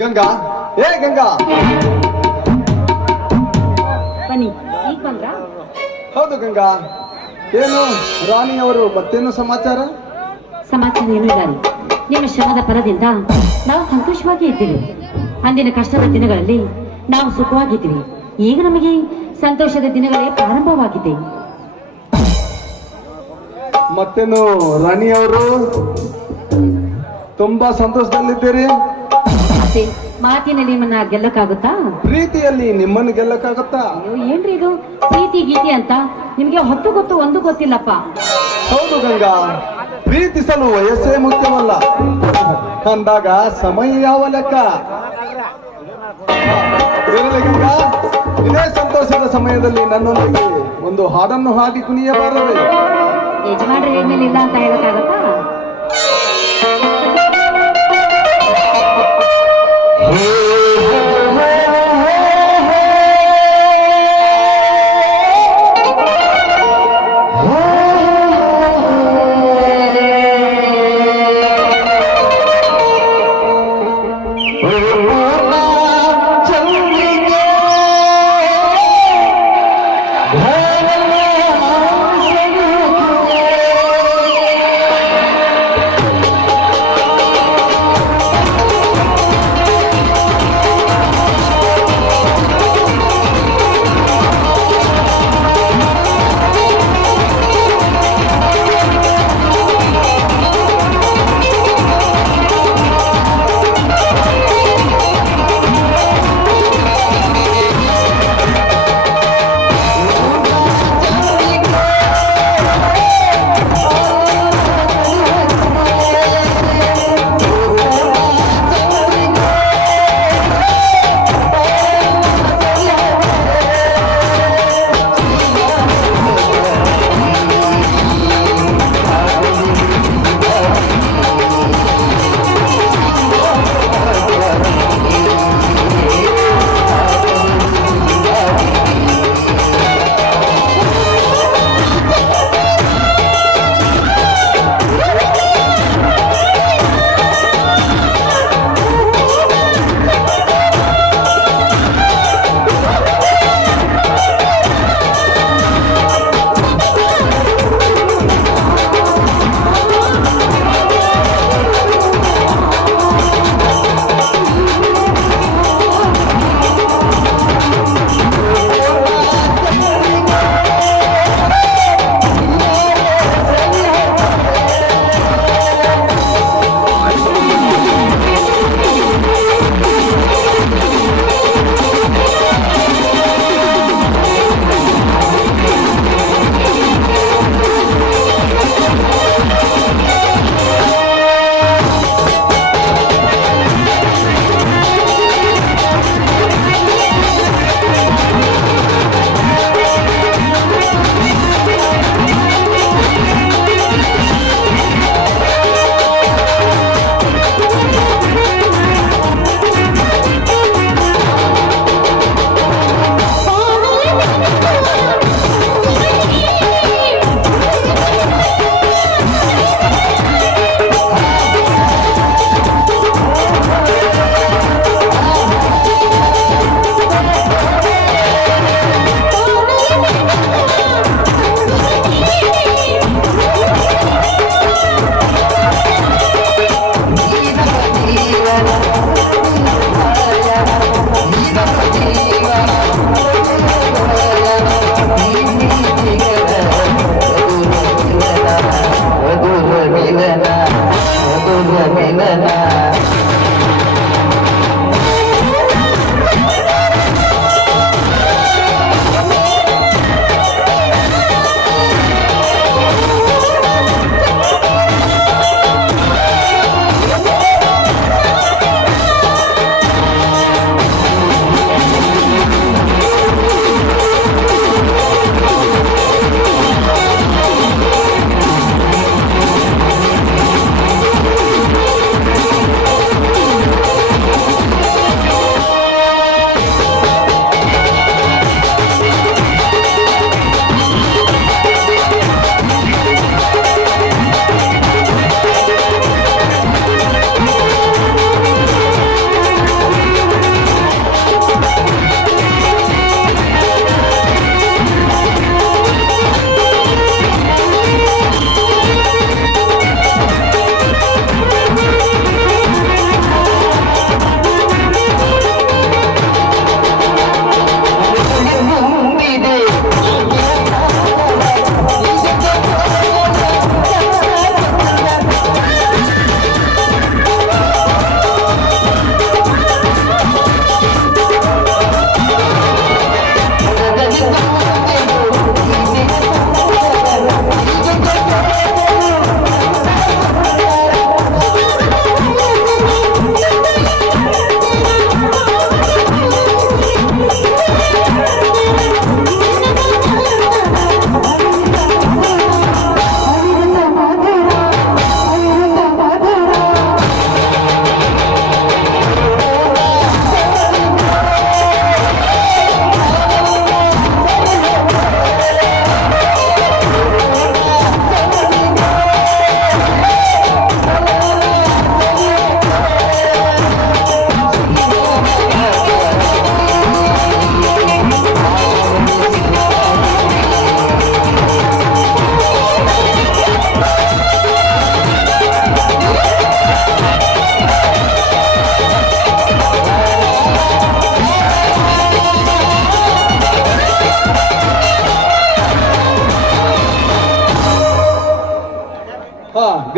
ಗಂಗಾ, ಏ ಗಂಗಾ. ಬನ್ನಿ, ಈಗ ಬಂದ್ರ? ಹೌದು ಗಂಗಾ. ಏನು ರಾಣಿಯವರು ಮತ್ತೇನು ಸಮಾಚಾರ? ಸಮಾಚಾರ ಏನೂ ಇಲ್ಲ ರೀ. ನಿಮ್ಮ ಶ್ರಮದ ಫಲದಿಂದ ನಾವು ಸಂತೋಷವಾಗಿ ಇದ್ದೀವಿ. ಅಂದಿನ ಕಷ್ಟದ ದಿನಗಳಲ್ಲಿ ನಾವು ಸುಖವಾಗಿದ್ದೀವಿ. ಈಗ ನಮಗೆ ಸಂತೋಷದ ದಿನಗಳೇ ಪ್ರಾರಂಭವಾಗಿದೆ. ಮತ್ತೇನು ರಾಣಿಯವರು ತುಂಬಾ ಸಂತೋಷದಲ್ಲಿದ್ದೀರಿ? ಮತ್ತೆ ಮಾತಿನಲ್ಲಿ ನಿಮ್ಮನ್ನ ಗೆಲ್ಲಕ್ಕಾಗುತ್ತಾ? ಪ್ರೀತಿಯಲ್ಲಿ ನಿಮ್ಮನ್ನು ಗೆಲ್ಲಕ್ಕಾಗತ್ತಾ? ಅಯ್ಯೋ, ಏನ್ರಿ ಇದು ಪ್ರೀತಿ ಗೀತಿ ಅಂತ ನಿಮ್ಗೆ ಹೊತ್ತು ಗೊತ್ತು ಒಂದು ಗೊತ್ತಿಲ್ಲಪ್ಪ. ಹೌದು ಗಂಗಾ, ಪ್ರೀತಿಸಲು ವಯಸ್ಸೇ ಮುಖ್ಯವಲ್ಲ ಅಂದಾಗ ಸಮಯ ಯಾವ ಲೆಕ್ಕ? ಇರಲಿ ಗಂಗಾ, ಇದೇ ಸಂತೋಷದ ಸಮಯದಲ್ಲಿ ನನ್ನೊಂದಿಗೆ ಒಂದು ಹಾಡನ್ನು ಹಾಡಿ ಕುಣಿಯಬಾರದೆ? ಯಜಮಾನ್ರ ಹೇಳಿದ್ಮೇಲೆ ಇಲ್ಲ ಅಂತ ಹೇಳಕ್ಕಾಗತ್ತಾ?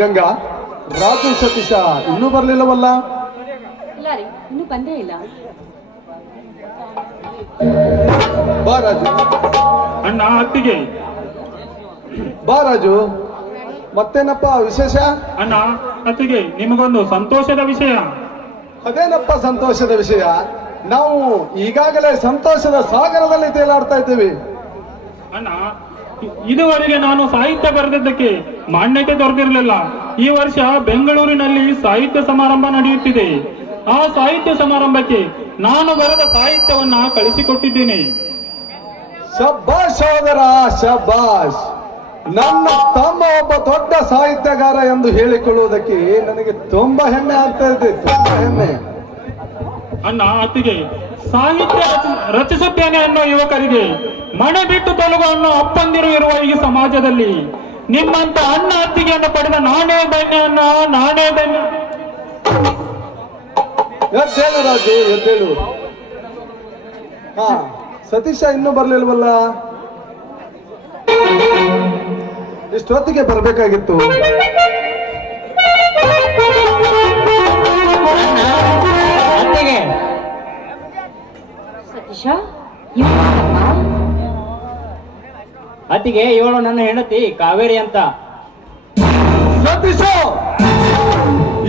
ಗಂಗಾ, ರಾಜು ಸತೀಶ ಇನ್ನೂ ಬರ್ಲಿಲ್ಲವಲ್ಲ? ಇಲ್ಲ ರೀ, ಇನ್ನೂ ಬಂದೇ ಇಲ್ಲ. ಬಾ ರಾಜು. ಅಣ್ಣ ಅತ್ತಿಗೆ. ಬಾ ರಾಜು, ಮತ್ತೇನಪ್ಪ ವಿಶೇಷ? ಅಣ್ಣ ಅತ್ತಿಗೆ, ನಿಮಗೊಂದು ಸಂತೋಷದ ವಿಷಯ. ಅದೇನಪ್ಪ ಸಂತೋಷದ ವಿಷಯ? ನಾವು ಈಗಾಗಲೇ ಸಂತೋಷದ ಸಾಗರದಲ್ಲಿ ತೇಲಾಡ್ತಾ ಇದ್ದೀವಿ. ಅಣ್ಣ, ಇದುವರೆಗೆ ನಾನು ಸಾಹಿತ್ಯ ಬರೆದಿದ್ದಕ್ಕೆ ಮಾನ್ಯತೆ ದೊರೆತಿರಲಿಲ್ಲ. ಈ ವರ್ಷ ಬೆಂಗಳೂರಿನಲ್ಲಿ ಸಾಹಿತ್ಯ ಸಮಾರಂಭ ನಡೆಯುತ್ತಿದೆ. ಆ ಸಾಹಿತ್ಯ ಸಮಾರಂಭಕ್ಕೆ ನಾನು ಬರೆದ ಸಾಹಿತ್ಯವನ್ನ ಕಳಿಸಿಕೊಟ್ಟಿದ್ದೇನೆ. ಶಬ್ಬಾಷ್ ಸಹೋದರ, ಶಬ್ಬಾಷ್. ನನ್ನ ತಮ್ಮ ಒಬ್ಬ ದೊಡ್ಡ ಸಾಹಿತ್ಯಗಾರ ಎಂದು ಹೇಳಿಕೊಳ್ಳುವುದಕ್ಕೆ ನನಗೆ ತುಂಬಾ ಹೆಮ್ಮೆ ಆಗ್ತಾ ಇದೆ, ತುಂಬಾ ಹೆಮ್ಮೆ. ಅಣ್ಣ ಅತ್ತಿಗೆ, ಸಾಹಿತ್ಯ ರಚಿಸುತ್ತೇನೆ ಅನ್ನೋ ಯುವಕರಿಗೆ ಮನೆ ಬಿಟ್ಟು ತೊಲಗು ಅನ್ನೋ ಅಪ್ಪಂದಿರು ಇರುವ ಈ ಸಮಾಜದಲ್ಲಿ ನಿಮ್ಮಂತ ಅಣ್ಣ ಅತ್ತಿಗೆಯನ್ನು ಪಡೆದ ನಾನೇ ಧನ್ಯ ಅಣ್ಣ, ನಾನೇ ಧನ್ಯ. ಎದ್ದೇಳು ರಾಜು, ಎದ್ದೇಳು. ಹಾ, ಸತೀಶ ಇನ್ನೂ ಬರ್ಲಿಲ್ವಲ್ಲ? ಇಷ್ಟೊತ್ತಿಗೆ ಬರ್ಬೇಕಾಗಿತ್ತು. ಸತೀಶ, ಇವ್ರಪ್ಪ? ಅತ್ತಿಗೆ, ಇವಳು ನನ್ನ ಹೆಂಡತಿ ಕಾವೇರಿ ಅಂತ. ಸತೀಶ,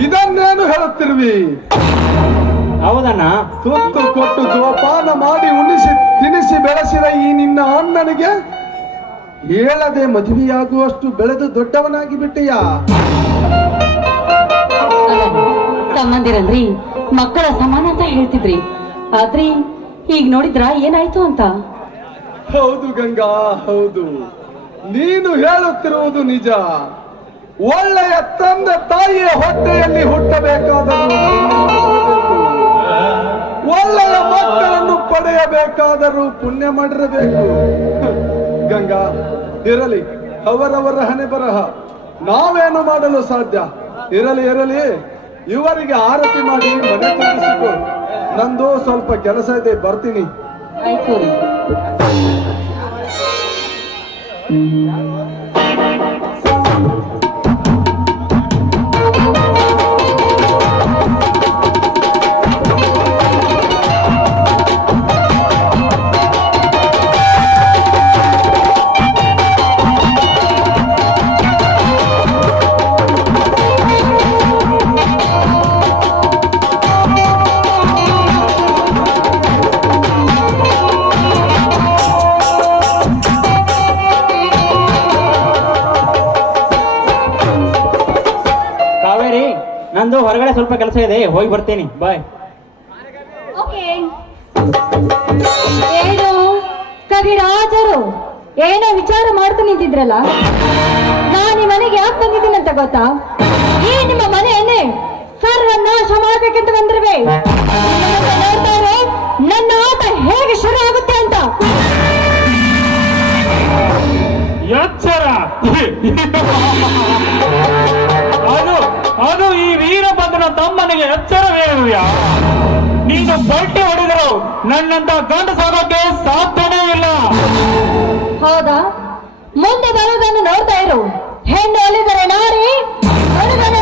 ಇದನ್ನೇನು ಹೇಳುತ್ತಿರುವಿ? ಹೌದಣ್ಣ. ತುತ್ತು ಕೊಟ್ಟು ಜೋಪಾನ ಮಾಡಿ ಉಣಿಸಿ ತಿನಿಸಿ ಬೆಳೆಸಿದ ಈ ನಿನ್ನ ಅಣ್ಣನಿಗೆ ಹೇಳದೆ ಮದುವೆಯಾಗುವಷ್ಟು ಬೆಳೆದು ದೊಡ್ಡವನಾಗಿ ಬಿಟ್ಟೆಯಾ? ತಮ್ಮಂದಿರಲ್ರಿ, ಮಕ್ಕಳ ಸಮಾನ ಅಂತ ಹೇಳ್ತಿದ್ರಿ, ಆದ್ರಿ ಈಗ ನೋಡಿದ್ರ ಏನಾಯ್ತು ಅಂತ. ಹೌದು ಗಂಗಾ, ಹೌದು. ನೀನು ಹೇಳುತ್ತಿರುವುದು ನಿಜ. ಒಳ್ಳೆಯ ತಂದೆ ತಾಯಿಯ ಹೊಟ್ಟೆಯಲ್ಲಿ ಹುಟ್ಟಬೇಕಾದರೂ ಒಳ್ಳೆಯ ಮಕ್ಕಳನ್ನು ಪಡೆಯಬೇಕಾದರೂ ಪುಣ್ಯ ಮಾಡಿರಬೇಕು. ಗಂಗಾ, ಇರಲಿ, ಅವರವರ ಹಣೆ ಬರಹ, ನಾವೇನು ಮಾಡಲು ಸಾಧ್ಯ? ಇರಲಿ ಇರಲಿ, ಇವರಿಗೆ ಆರತಿ ಮಾಡಿ ಮನೆ ತುಂಬಿಸಿಕೊ. ನಂದು ಸ್ವಲ್ಪ ಕೆಲಸ ಇದೆ, ಬರ್ತೀನಿ. ಆಯ್ತು ರೀ. ನಂದು ಹೊರಗಡೆ ಸ್ವಲ್ಪ ಕೆಲಸ ಇದೆ, ಹೋಗಿ ಬರ್ತೀನಿ. ಬಾಯ್. ಓಕೆ. ಏನು ಕವಿರಾಜರು, ಏನೋ ವಿಚಾರ ಮಾಡ್ತಾ ನಿಂತಿದ್ರಲ್ಲ? ನಾನು ಈ ಮನೆಗೆ ಯಾಕೆ ಬಂದಿದ್ದೀನಿ ಅಂತ ಗೊತ್ತಾ? ಈ ನಿಮ್ಮ ಮನೆಯನ್ನೇ ಸರ್ವನಾಶ ಮಾಡ್ಬೇಕಂತ ಬಂದಿರುವೆ. ನೋಡ್ತಾ ಇರೋ ನನ್ನ ಆಟ ಹೇಗೆ ಶುರು ಆಗುತ್ತೆ ಅಂತ. ಎಚ್ಚರ. ಅದು ಈ ವೀರಭದ್ರನ ತಮ್ಮನಿಗೆ ಎಚ್ಚರವೇನುವ್ಯಾ? ನೀನು ಬಟ್ಟೆ ಹೊಡೆದರು ನನ್ನಂತ ಗಂಡ ಸಾಗೋಕೆ ಸಾಧ್ಯನೇ ಇಲ್ಲ. ಹೌದಾ? ಮುಂದೆ ಬರೋದನ್ನು ನೋಡ್ತಾ ಇರು. ಹೆಣ್ಣು ಒಲಿದರೆ ನಾರಿ, ಹುಡುಗನ